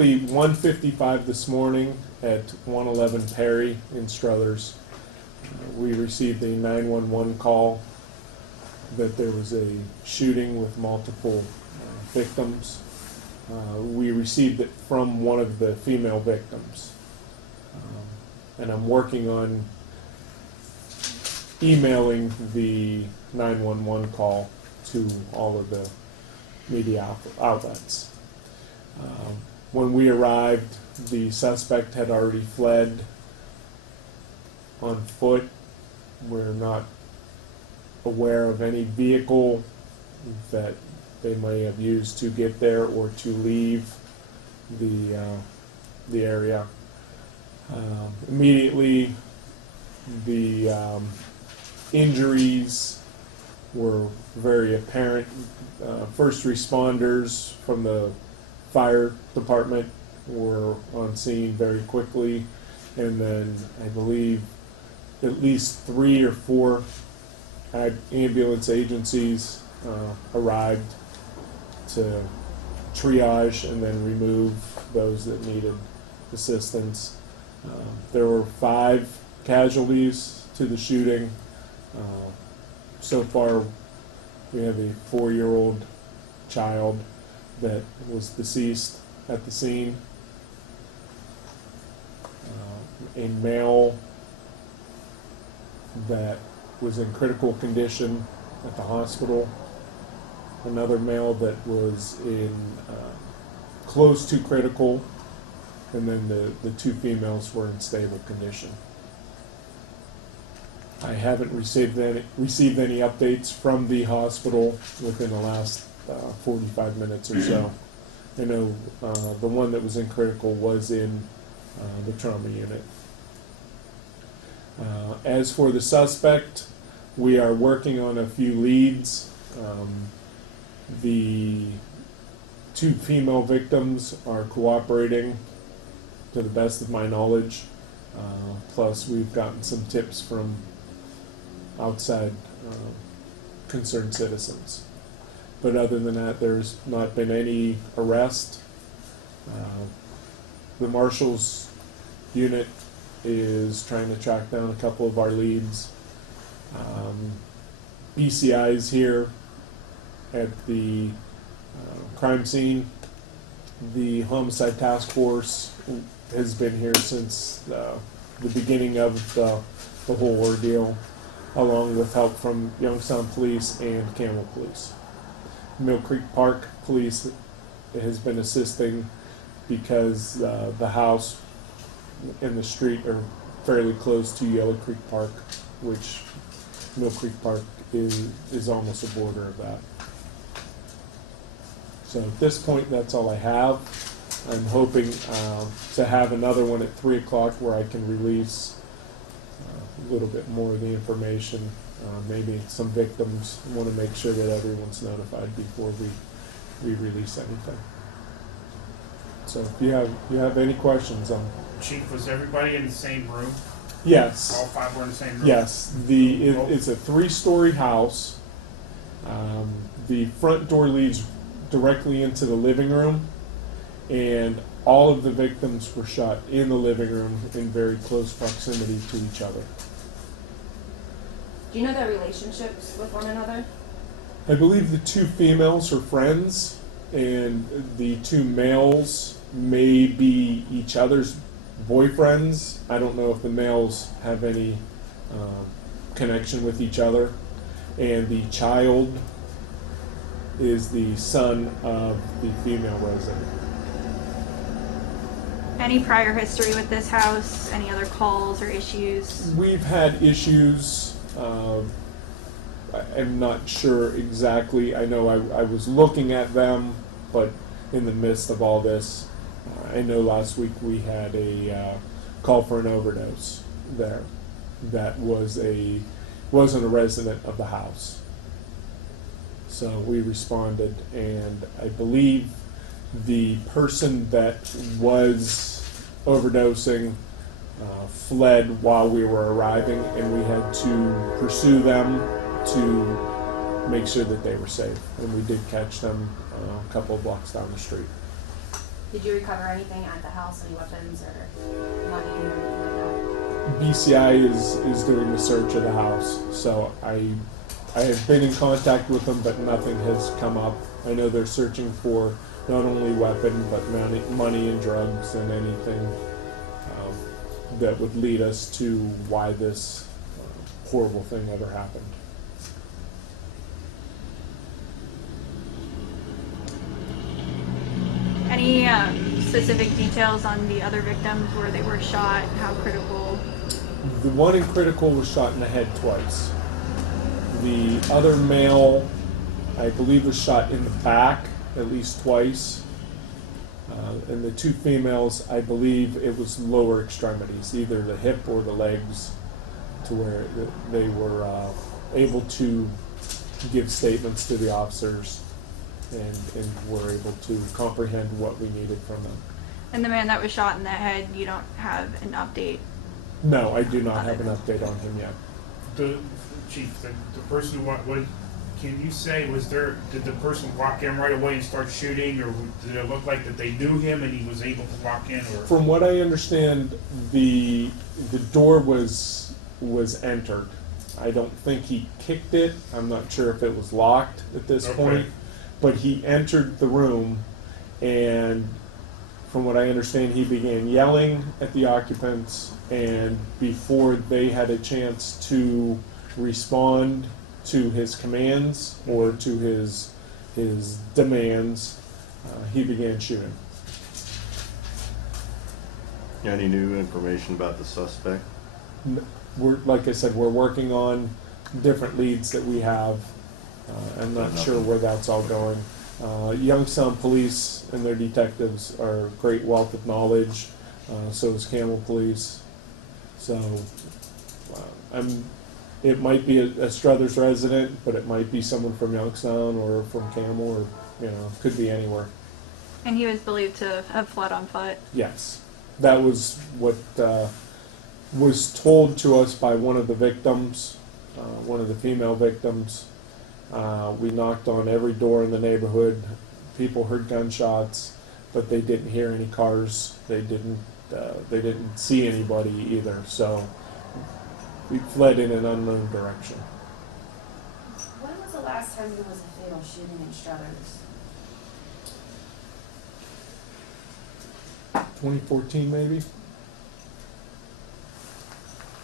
1:55 this morning at 111 Perry in Struthers. We received a 911 call that there was a shooting with multiple victims. We received it from one of the female victims. And I'm working on emailing the 911 call to all of the media outlets. When we arrived, the suspect had already fled on foot. We're not aware of any vehicle that they may have used to get there or to leave the area. Immediately, the injuries were very apparent. First responders from the fire department were on scene very quickly, and then I believe at least 3 or 4 ambulance agencies arrived to triage and then remove those that needed assistance. There were 5 casualties to the shooting. So far, we have a 4-year-old child that was deceased at the scene. A male that was in critical condition at the hospital. Another male that was in close to critical, and then the 2 females were in stable condition. I haven't received any updates from the hospital within the last 45 minutes or so. I know the one that was in critical was in the trauma unit. As for the suspect, we are working on a few leads. The 2 female victims are cooperating to the best of my knowledge. Plus, we've gotten some tips from outside concerned citizens. But other than that, there's not been any arrest. The Marshals unit is trying to track down a couple of our leads. BCI is here at the crime scene. The homicide task force has been here since the beginning of the whole ordeal, along with help from Youngstown Police and Campbell Police. Mill Creek Park Police has been assisting because the house and the street are fairly close to Yellow Creek Park, which Mill Creek Park is almost a border of that. So at this point, that's all I have. I'm hoping to have another one at 3 o'clock where I can release a little bit more of the information. Maybe some victims. I want to make sure that everyone's notified before we release anything. So if you have any questions, Chief, was everybody in the same room? Yes. All 5 were in the same room? Yes. It's a 3-story house. The front door leads directly into the living room, and all of the victims were shot in the living room in very close proximity to each other. Do you know their relationships with one another? I believe the 2 females are friends, and the 2 males may be each other's boyfriends. I don't know if the males have any connection with each other. And the child is the son of the female resident. Any prior history with this house? Any other calls or issues? We've had issues. I'm not sure exactly. I know I was looking at them, but in the midst of all this, I know last week we had a call for an overdose there that wasn't a resident of the house. So we responded, and I believe the person that was overdosing fled while we were arriving, and we had to pursue them to make sure that they were safe. And we did catch them a couple of blocks down the street. Did you recover anything at the house, any weapons or money or anything like BCI is doing the search of the house, so I have been in contact with them, but nothing has come up. I know they're searching for not only weapon, but money and drugs and anything that would lead us to why this horrible thing ever happened. Any specific details on the other victims, where they were shot, how critical? The one in critical was shot in the head twice. The other male, I believe, was shot in the back at least twice. And the two females, I believe it was lower extremities, either the hip or the legs, to where they were able to give statements to the officers and were able to comprehend what we needed from them. And the man that was shot in the head, you don't have an update? No, I do not have an update on him yet. The chief, the person who what can you say, did the person walk in right away and start shooting, or did it look like that they knew him and he was able to walk in, or? From what I understand, the door was entered. I don't think he kicked it. I'm not sure if it was locked at this point, but he entered the room, and from what I understand, he began yelling at the occupants, and before they had a chance to respond to his commands or to his demands, he began shooting. Any new information about the suspect? Like I said, we're working on different leads that we have. I'm not sure where that's all going. Youngstown Police and their detectives are a great wealth of knowledge. So is Camel Police. So it might be a Struthers resident, but it might be someone from Youngstown or from Camel, or could be anywhere. And he was believed to have fled on foot? Yes, that was what was told to us by one of the victims, one of the female victims. We knocked on every door in the neighborhood. People heard gunshots, but they didn't hear any cars. They didn't see anybody either. So we fled in an unknown direction. When was the last time there was a fatal shooting in Struthers? 2014, maybe.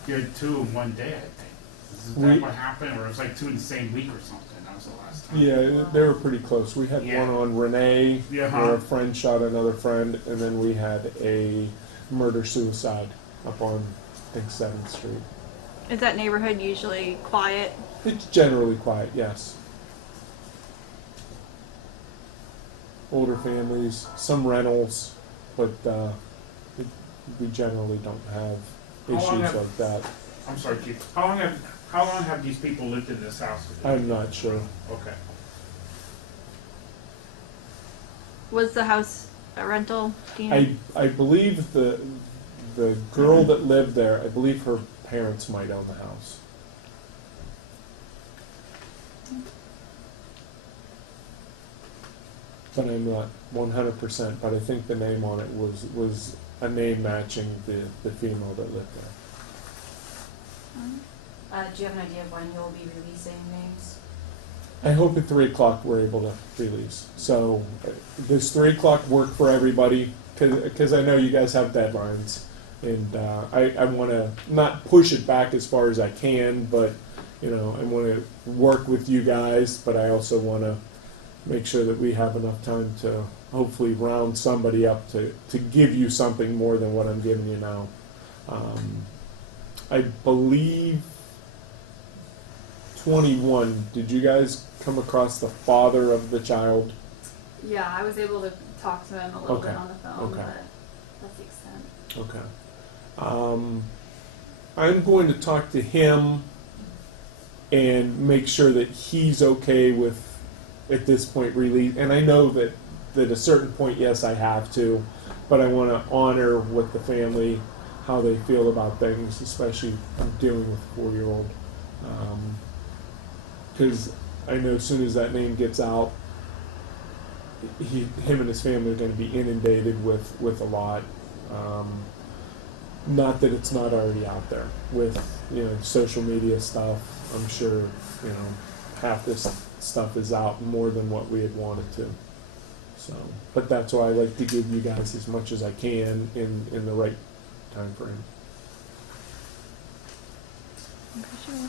You had two in one day, I think. Is that what happened, or it was like two in the same week or something? That was the last time. Yeah, they were pretty close. We had one on Renee, where a friend shot another friend, and then we had a murder-suicide up on, I think, 7th Street. Is that neighborhood usually quiet? It's generally quiet, yes. Older families, some rentals, but we generally don't have issues like that. I'm sorry, Chief. How long have these people lived in this house? I'm not sure. Okay. Was the house a rental? Do you know? I believe the girl that lived there, I believe her parents might own the house. But I'm not 100%, but I think the name on it was a name matching the female that lived there. Do you have an idea of when you'll be releasing names? I hope at 3 o'clock we're able to release. So does 3 o'clock work for everybody? Because I know you guys have deadlines. And I want to not push it back as far as I can, but I want to work with you guys, but I also want to make sure that we have enough time to hopefully round somebody up to give you something more than what I'm giving you now. I believe 21. Did you guys come across the father of the child? Yeah, I was able to talk to him a little Okay. bit on the phone, Okay. but that's the extent. Okay. I'm going to talk to him and make sure that he's okay with, at this point, release. And I know that at a certain point, yes, I have to, but I want to honor with the family how they feel about things, especially dealing with a 4-year-old. Because I know as soon as that name gets out, him and his family are going to be inundated with a lot. Not that it's not already out there with social media stuff. I'm sure half this stuff is out more than what we had wanted to. So, but that's why I like to give you guys as much as I can in the right time frame. Okay, sure.